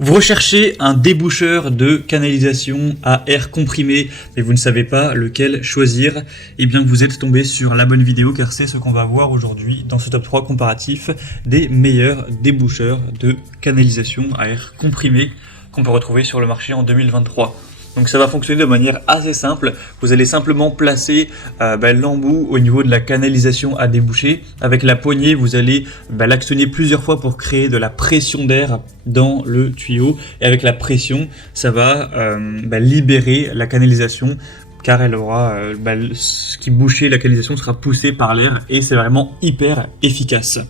Vous recherchez un déboucheur de canalisation à air comprimé, mais vous ne savez pas lequel choisir, eh bien vous êtes tombé sur la bonne vidéo car c'est ce qu'on va voir aujourd'hui dans ce top 3 comparatif des meilleurs déboucheurs de canalisation à air comprimé qu'on peut retrouver sur le marché en 2023. Donc ça va fonctionner de manière assez simple. Vous allez simplement placer l'embout au niveau de la canalisation à déboucher. Avec la poignée, vous allez l'actionner plusieurs fois pour créer de la pression d'air dans le tuyau. Et avec la pression, ça va libérer la canalisation car elle aura ce qui bouchait la canalisation sera poussé par l'air et c'est vraiment hyper efficace.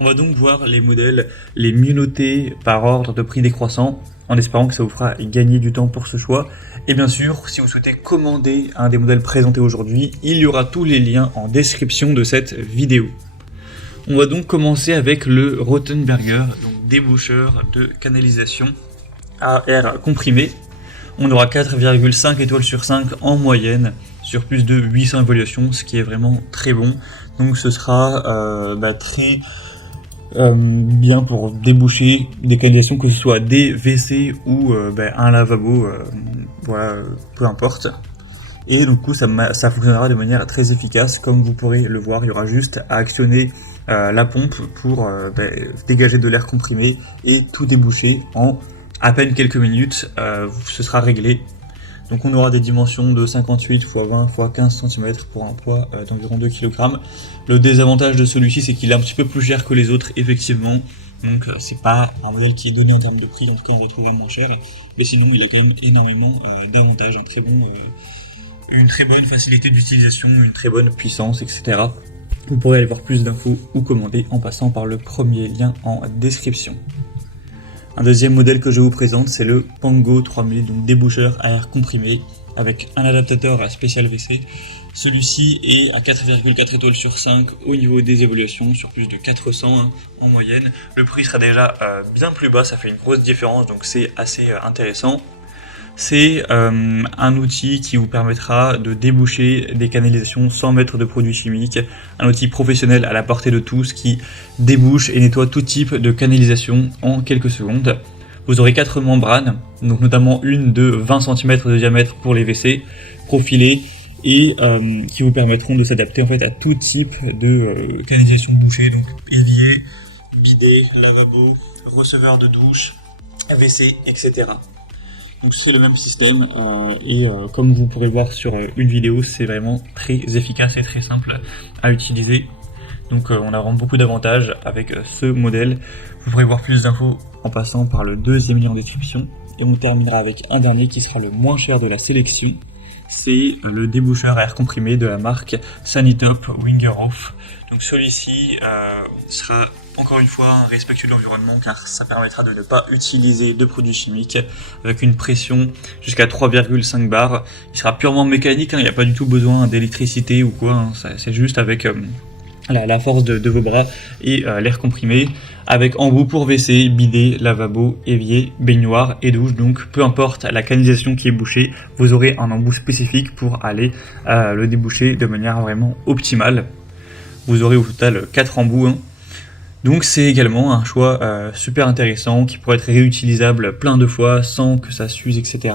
On va donc voir les modèles les mieux notés par ordre de prix décroissant, en espérant que ça vous fera gagner du temps pour ce choix. Et bien sûr, si vous souhaitez commander un des modèles présentés aujourd'hui, il y aura tous les liens en description de cette vidéo. On va donc commencer avec le Rothenberger, donc déboucheur de canalisation à air comprimé. On aura 4,5 étoiles sur 5 en moyenne, sur plus de 800 évaluations, ce qui est vraiment très bon. Donc ce sera très bien pour déboucher des canalisations, que ce soit des WC ou un lavabo, peu importe. Et du coup ça fonctionnera de manière très efficace. Comme vous pourrez le voir, il y aura juste à actionner la pompe pour dégager de l'air comprimé et tout déboucher en à peine quelques minutes. Ce sera réglé. Donc on aura des dimensions de 58 x 20 x 15 cm pour un poids d'environ 2 kg. Le désavantage de celui-ci, c'est qu'il est un petit peu plus cher que les autres, effectivement. Donc c'est pas un modèle qui est donné en termes de prix, en tout cas il est trouvé moins cher. Mais sinon il a quand même énormément d'avantages, une très bonne facilité d'utilisation, une très bonne puissance, etc. Vous pourrez aller voir plus d'infos ou commander en passant par le premier lien en description. Un deuxième modèle que je vous présente, c'est le Pango 3000, donc déboucheur à air comprimé avec un adaptateur spécial WC. Celui-ci est à 4,4 étoiles sur 5 au niveau des évaluations, sur plus de 400 en moyenne. Le prix sera déjà bien plus bas, ça fait une grosse différence, donc c'est assez intéressant. C'est un outil qui vous permettra de déboucher des canalisations sans mettre de produits chimiques. Un outil professionnel à la portée de tous qui débouche et nettoie tout type de canalisation en quelques secondes. Vous aurez 4 membranes, donc notamment une de 20 cm de diamètre pour les WC, profilées et qui vous permettront de s'adapter en fait à tout type de canalisation bouchée, donc évier, bidet, lavabo, receveur de douche, WC, etc. Donc c'est le même système comme vous pourrez le voir sur une vidéo, c'est vraiment très efficace et très simple à utiliser. Donc on a vraiment beaucoup d'avantages avec ce modèle. Vous pourrez voir plus d'infos en passant par le deuxième lien en description. Et on terminera avec un dernier qui sera le moins cher de la sélection. C'est le déboucheur à air comprimé de la marque Sanitop Winger Off. Donc celui-ci sera encore une fois respectueux de l'environnement car ça permettra de ne pas utiliser de produits chimiques avec une pression jusqu'à 3,5 bars. Il sera purement mécanique, il n'y a pas du tout besoin d'électricité ou quoi, c'est juste avec la force de vos bras et l'air comprimé, avec embout pour WC, bidet, lavabo, évier, baignoire et douche. Donc peu importe la canalisation qui est bouchée, vous aurez un embout spécifique pour aller le déboucher de manière vraiment optimale. Vous aurez au total 4 embouts. Donc c'est également un choix super intéressant qui pourrait être réutilisable plein de fois sans que ça s'use, etc.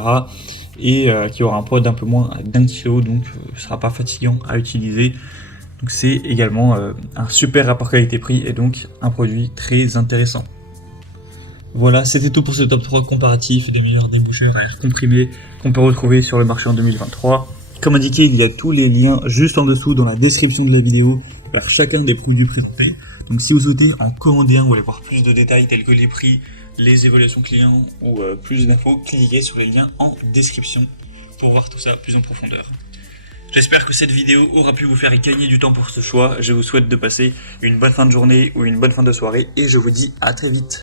Et qui aura un poids d'un peu moins d'1 kg, donc ce ne sera pas fatigant à utiliser. Donc c'est également un super rapport qualité-prix et donc un produit très intéressant. Voilà, c'était tout pour ce top 3 comparatif des meilleurs déboucheurs à air comprimé qu'on peut retrouver sur le marché en 2023. Comme indiqué, il y a tous les liens juste en dessous dans la description de la vidéo vers chacun des produits présentés. Donc si vous souhaitez en commander un ou aller voir plus de détails tels que les prix, les évaluations clients ou plus d'infos, cliquez sur les liens en description pour voir tout ça plus en profondeur. J'espère que cette vidéo aura pu vous faire gagner du temps pour ce choix. Je vous souhaite de passer une bonne fin de journée ou une bonne fin de soirée et je vous dis à très vite.